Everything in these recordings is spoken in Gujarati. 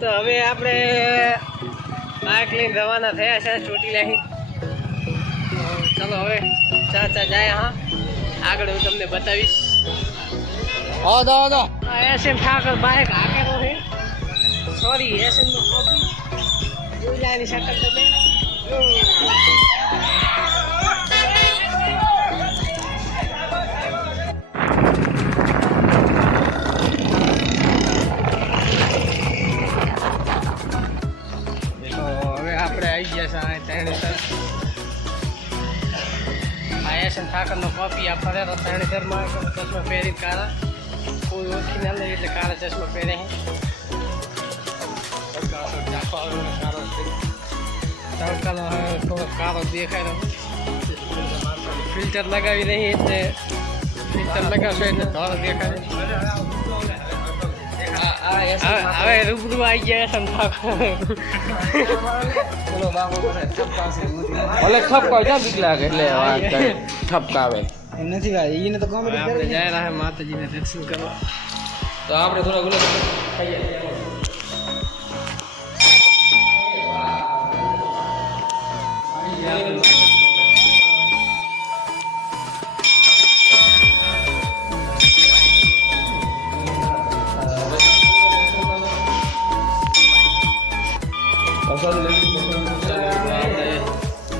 તો હવે આપણે બાઇક લઈને રવાના થયા છે ચોટીલાથી. ચાલો હવે ચાચા જાય. હા, આગળ હું તમને બતાવીશ. એસએમ ઠાકર બાઇક હાકેલો છે. સોરી, એસએમ નો કોપી જોઈ જાય ની શકલ તમે. આવી ગયા છે ત્રણેતર. આ એસએમ ઠાકરનો કોપી આ ફરેલો ત્રણેતરમાં ચશ્મા પહેરી કાળા. કોઈ ઓળખી ના લે એટલે કાળા ચશ્મા પહેરે તડકાનો થોડો કાળો દેખાય. ફિલ્ટર લગાવી નહીં એટલે ફિલ્ટર લગાવશો એટલે ધોળો દેખાય. હવે રૂબરૂ આવી ગયા એસએમ ઠાકર. ઓલે ઠપકા ક્યાં બીક લાગે એટલે ઠપકાવે નથી ભાઈ. એને તો કોમેડી કરે. જાય રહ્યા માતાજીને દર્શન કરવા. તો આપણે થોડા ગુલાબ થઈ જાય.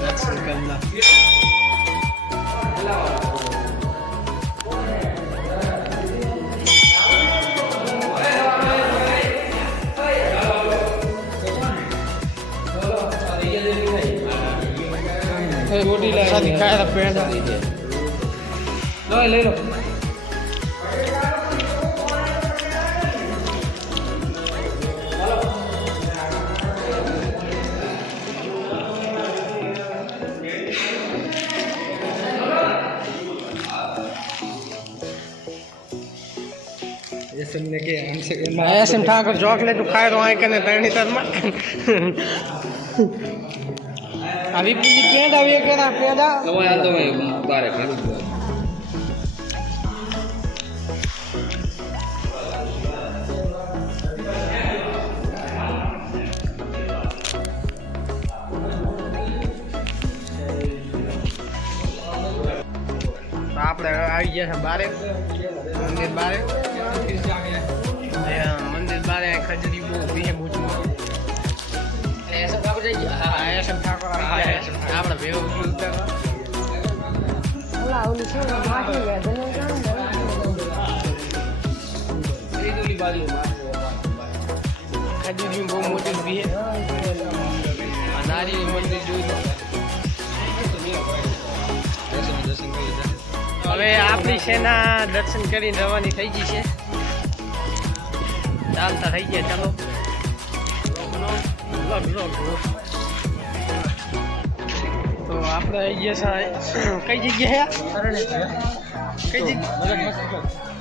દર્શન કરવા રોટી લાવી ખાય પેડ લઈ લો. એસએમ ઠાકર ચોકલેટ ખાય તો આઈ કને ત્રણેતરમાં. આવી પૂરી પેડ આવી કેના પેડા તમારે તો બારે ખાલી આપણે આવી ગયા છે બારે મંદિર બારે. મંદિર બારે ખજરી બહુ બી મોટું. એસએમ ઠાકોર આપણે ભેગો ખજરી બહુ મોટી બી. નારી મંદિર જોઈ લો. હવે આપણી સેના દર્શન કરીને રવાની થઈ ગઈ છે. ચાલતા થઈ ગયા. ચાલો તો આપણે આવી ગયા કઈ જગ્યા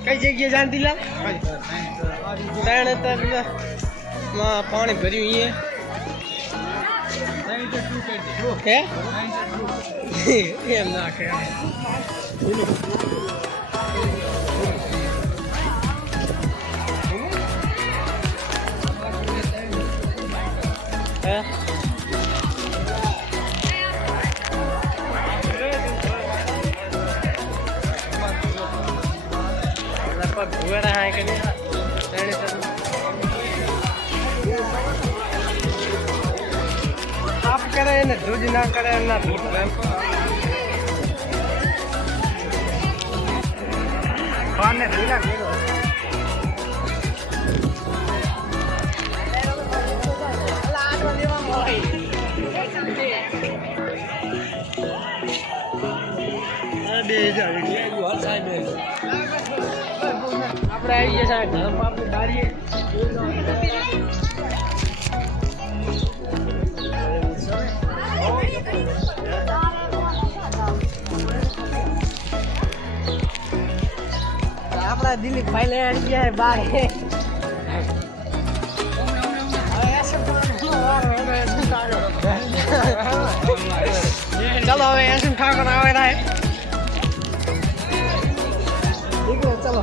કઈ જગ્યા જાણતીલા ત્રણેતરમાં પાણી ભર્યું. હે એમ નાખે. લગભગ ભુવેરા હા કે આપ કરે ને ધ્રુજ ના કરે ના ભૂત એમ. પાને ધીલા કર્યો. આપણે આવી ગયા છે ધર્મ બાપની બારીએ. આપણા દિલીપભાઈ લઈ આવી ગયા બારે. ચાલો હવે એસએમ ઠાકોર આવે થાય. ચલો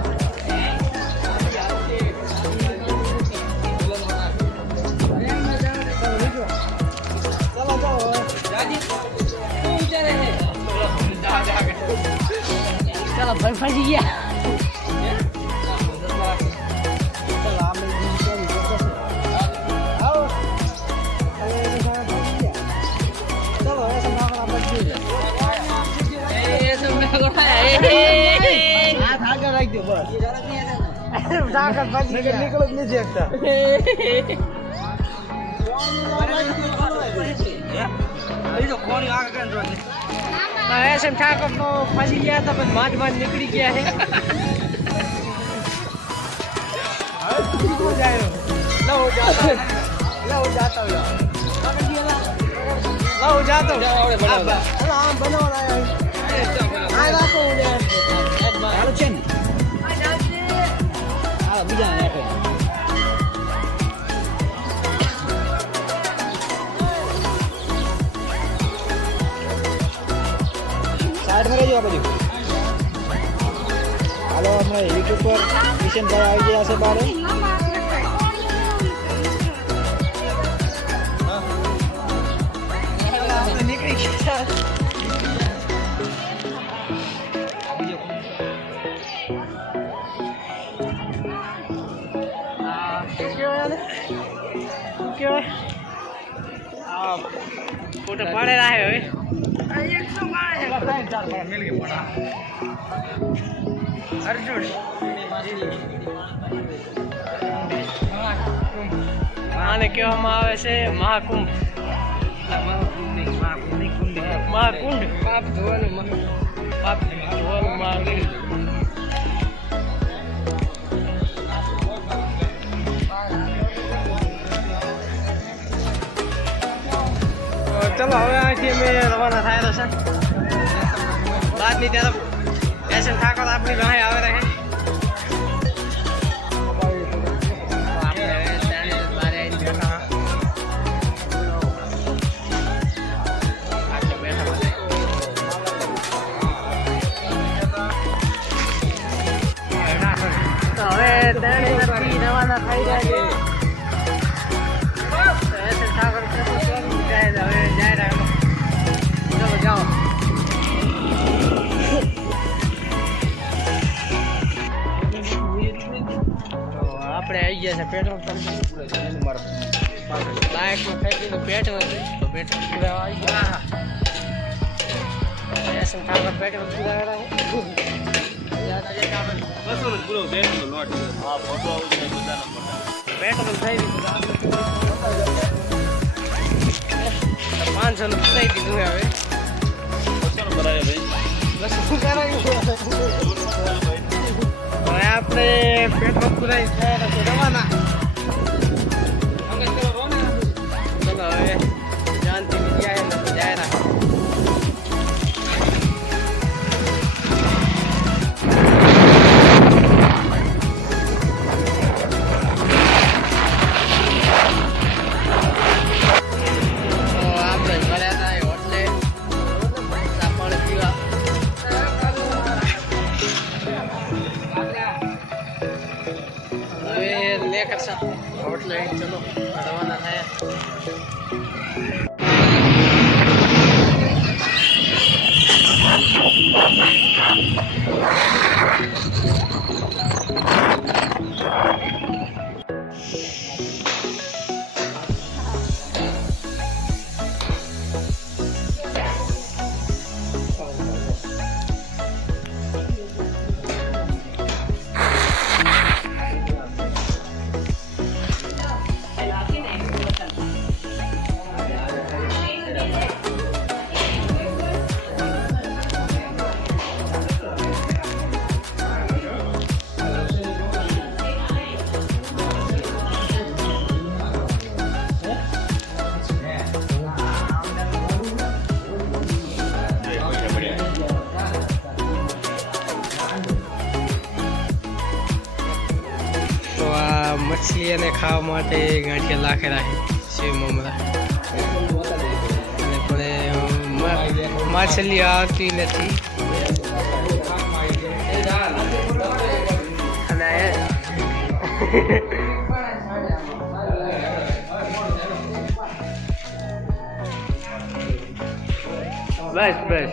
ગયા ऐसे ठाकर तो फंसी गया था बस माज माज निकली गया है સાઈડ માં રહેજો આ બધું. હાલો અમે યુટ્યુબ પર કિશનભાઈ આવી ગયા છે બારે. નીકળી ગયા ફોટો પાડે રહે હવે અર્જુન આને કહેવામાં આવે છે મહાકુંભ મહાકુંડ પાપ ધોવાનું મહાકુંડ ચલો હવે અહીંથી અમે રવાના થયેલો છે બાદની તરફ એસન ઠાકોર આપણી રાહે આવે રહે તો હવે રવાના થઈ ગયા છે એસન ઠાકોર હવે જાય રહ્યો ચલો જાઓ આપણે આવી ગયા છે પેટ્રોલ પંપ બાઇકમાં ફેંકીને પેટ્રોલ તો પેટ્રોલ પુરાવા આવી ગયા એસન ઠાકોર પેટ્રોલ પુરાવા પેટ્રોલ થઈ ગયું 500 નું થઈ દીધું હવે હવે આપણે પેટ્રોલ પુરાઈ થયા છે રવાના ચલો હવે શાંતિ ગયા જાય રાખો હોટલે ચલો રવાના થયા મછલી અને ખાવા માટે ગાંઠિયા લાખેલા છે શિવ મમરા અને પણ માછલી આવતી નથી અને બસ બસ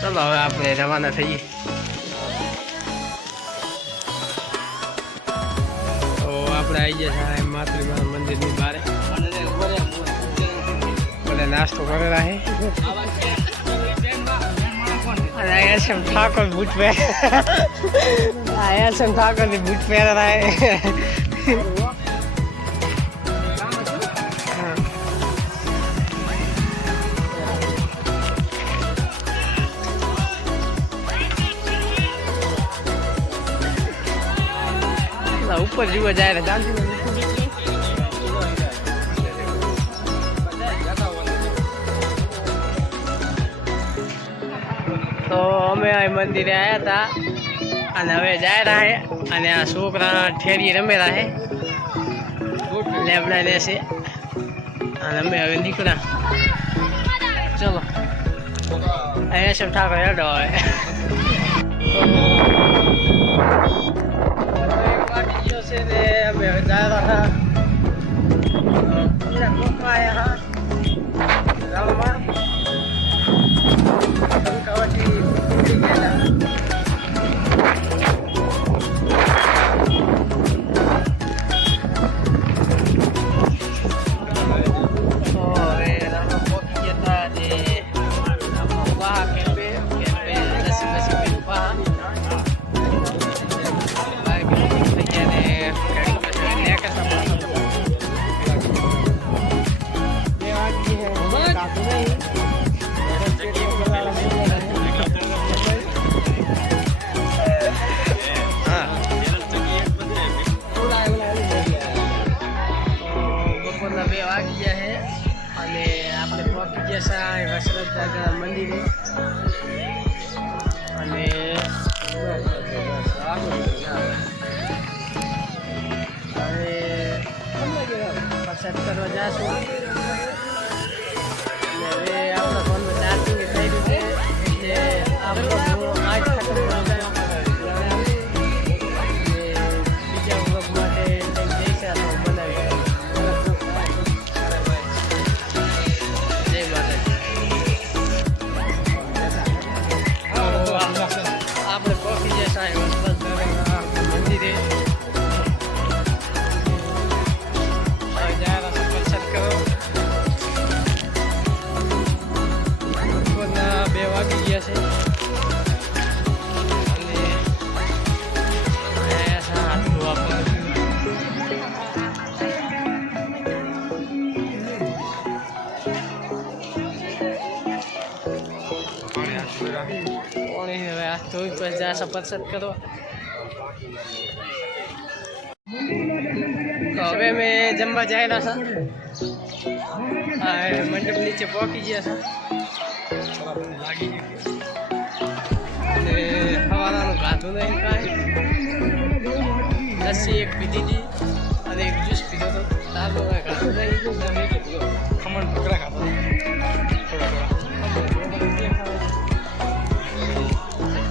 ચલો હવે આપણે રવાના થઈએ. તો આપણે આવી ગયા છે માતૃ મંદિરની બહાર. બધા નાસ્તો કરેલા છે. અને અહીંયા છે ઠાકોર બૂટ પહેર. અહીંયા છે ઠાકોરની બૂટ પહેરેલા છે. ઉપર જોવા જાય ને ચાલતી તો અમે આ મંદિરે આવ્યા હતા અને હવે જાય રહ્યા છે. અને આ છોકરા ઠેરી રમેલા છે લેબડા લેશે. અને અમે હવે નીકળ્યા. ચલો અહીંયા છે ઠાકોર હેડો હવે. અમે હવે જાય રહ્યા વસરત દાદા મંદિરે. અને હવે પ્રસાદ કરવા જઈશું. અને હવે આપણા ફોનમાં ચાર્જિંગ થઈ ગયું છે એટલે આપણો આજ ખતમ બીજા વ્લોગ માટે જઈશ બનાવી. આપણે કોફી જૈસા મંદિરે પ્રસાદ કરો. 2 વાગી ગયા છે. અને હાથ ધોવા પાણી હવે હાથ ધોઈ પછી જશે પ્રસાદ કરો. તો હવે અમે જમવા જાયેલા છે. મંડપ નીચે પહોંચી ગયા છે. અને ખવાનાનું ગાધું નહીં કાંઈ. લસ્સી એક પીધી હતી અને એક જ્યુસ પીધો હતો. તારું ગાધું નહીં. ખમણ પકડા ખાધો થોડા.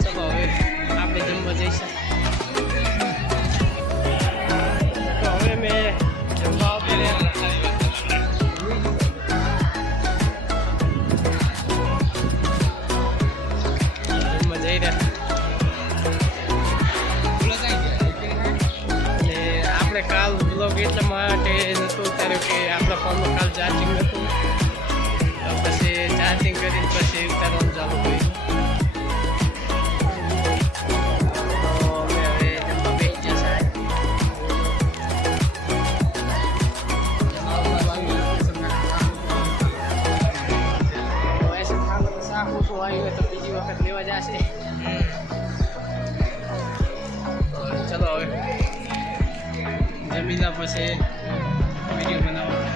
ચલો હવે આપણે જમવા જઈશું. તો હવે મેં જમવા જઈ રહ્યા. અને આપણે કાલ બ્લોગ એટલા માટે નહોતું ઉતાર્યું કે આપણા ફોનમાં કાલ ચાર્જિંગ નહોતું. તો પછી ચાર્જિંગ કરીને પછી ઉતારવાનું ચાલુ કર્યું. તો બીજી વખત લેવા જશે. ચલો હવે જમીના પછી વિડીયો બનાવવા.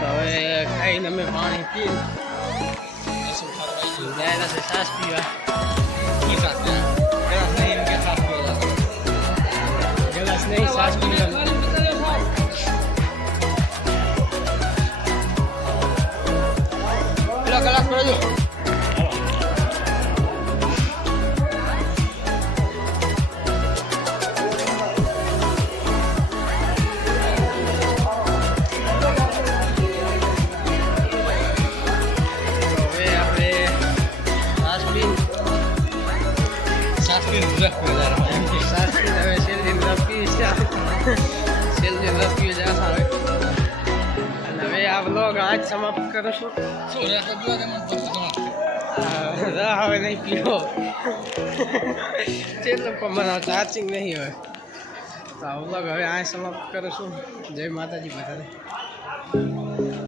તો હવે ખાઈને અમે પાણી પી જાય છે. છાશ પીવા ગલાસ નહીં છાશ પીવા. કલાક પડે. સાચી હવે છેલ્લી લપી છે છેલ્લી લપી જ આશા હવે અને હવે આ બ્લોગ આજ સમાપ્ત કરું છું હવે નહીં પીવો ચેતન પણ મને ચાર્જિંગ નહીં હોય તો આ બ્લોગ હવે આ સમાપ્ત કરું છું જય માતાજી બધાને